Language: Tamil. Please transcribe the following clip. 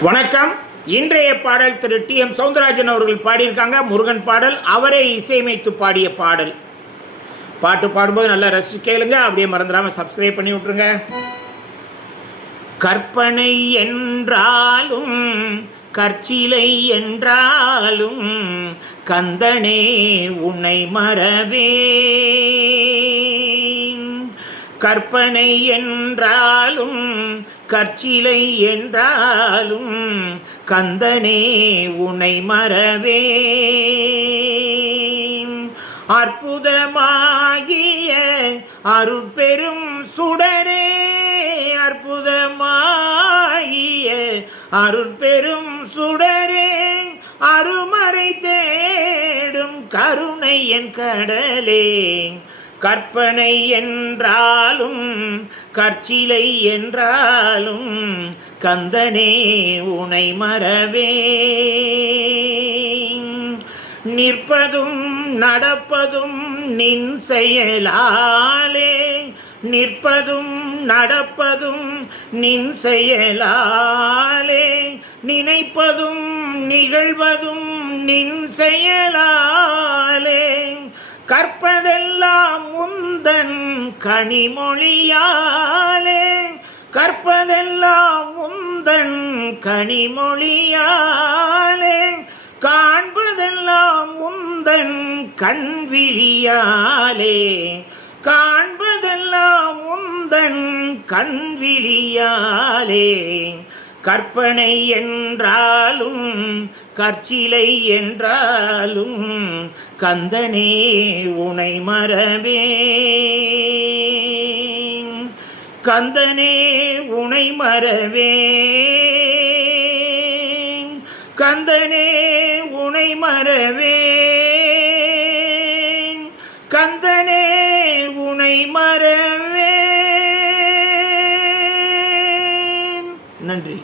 வணக்கம். இன்றைய பாடல் திரு டி.எம். சௌந்தரராஜன் அவர்கள் பாடியிருக்காங்க. முருகன் பாடல், அவரே இசையமைத்து பாடிய பாடல். பாட்டு பாடும்போது நல்லா ரசிச்சு கேளுங்க. அப்படியே மறந்துடாம சப்ஸ்கிரைப் பண்ணி விட்டுருங்க. கற்பனை என்றாலும் கற்சிலை என்றாலும் கந்தனே உன்னை மறவே. கற்பனை என்றாலும் கற்சிலை என்றாலும் கந்தனே உன்னை மறவே. அற்புதமாகிய அருட்பெரும் சுடரே, அற்புதமாகிய அருட்பெரும் சுடரே, அருமறை தேடும் கருணை என் கடலே. கற்பனை என்றாலும் கற்சிலை என்றாலும் கந்தனே உன்னை மறவே. நிற்பதும் நடப்பதும் நின் செயலாலே, நிற்பதும் நடப்பதும் நின் செயலாலே, நினைப்பதும் நிகழ்வதும் நின் செயலாலே, கற்பதெல்லாம் உந்தன் கனிமொழியாலே, கற்பதெல்லாம் உந்தன் கனிமொழியாலே, காண்பதெல்லாம் உந்தன் கண்விழியாலே, காண்பதெல்லாம் உந்தன் கண்விழியாலே. கற்பனை என்றாலும் கற்சிலை என்றாலும் கந்தனே உன்னை மறவே. கந்தனே உன்னை மறவே. கந்தனே உன்னை மறவே. கந்தனே உன்னை மறவே. நன்றி.